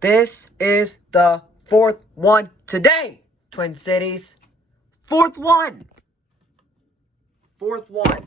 This is the fourth one today, Twin Cities. Fourth one. Fourth one.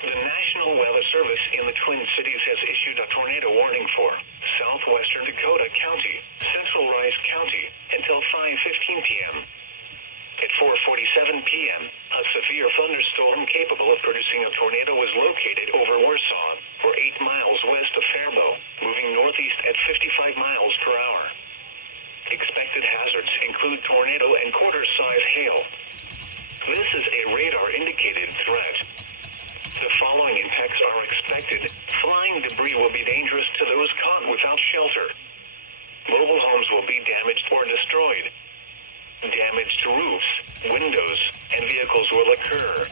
The National Weather Service in the Twin Cities has issued a tornado warning for southwestern Dakota County, central Rice County, until 5:15 p.m. At 4:47 p.m., a severe thunderstorm capable of producing a tornado was located over Warsaw, or 8 miles west of Faribault, moving northeast at 55 miles per hour. Expected hazards include tornado and quarter-size hail. This is a radar-indicated threat. The following impacts are expected. Flying debris will be dangerous to those caught without shelter. Mobile homes will be damaged or destroyed. Damage to roofs, windows, and vehicles will occur.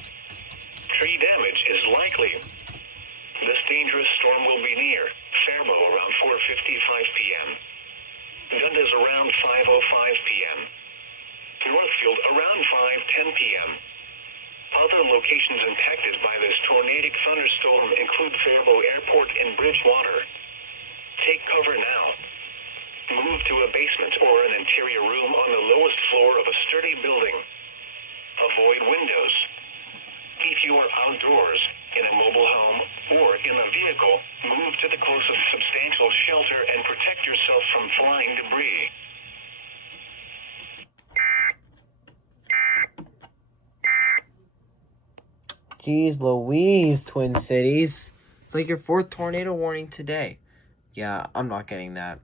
Tree damage is likely. This dangerous storm will be near Faribault around 4:55 p.m. Dundas around 5:05 p.m. Northfield around 5:10 p.m. Other locations impacted by this tornadic thunderstorm include Faribault Airport and Bridgewater. Take cover now. Move to a basement or an interior room on the lowest floor of a sturdy building. Avoid windows. If you are outdoors, in a mobile home, or in a vehicle, move to the closest substantial shelter and protect yourself from flying debris. Jeez Louise, Twin Cities. It's like your fourth tornado warning today. Yeah, I'm not getting that.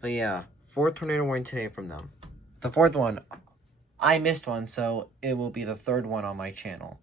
But yeah, fourth tornado warning today from them. The fourth one, I missed one, so it will be the third one on my channel.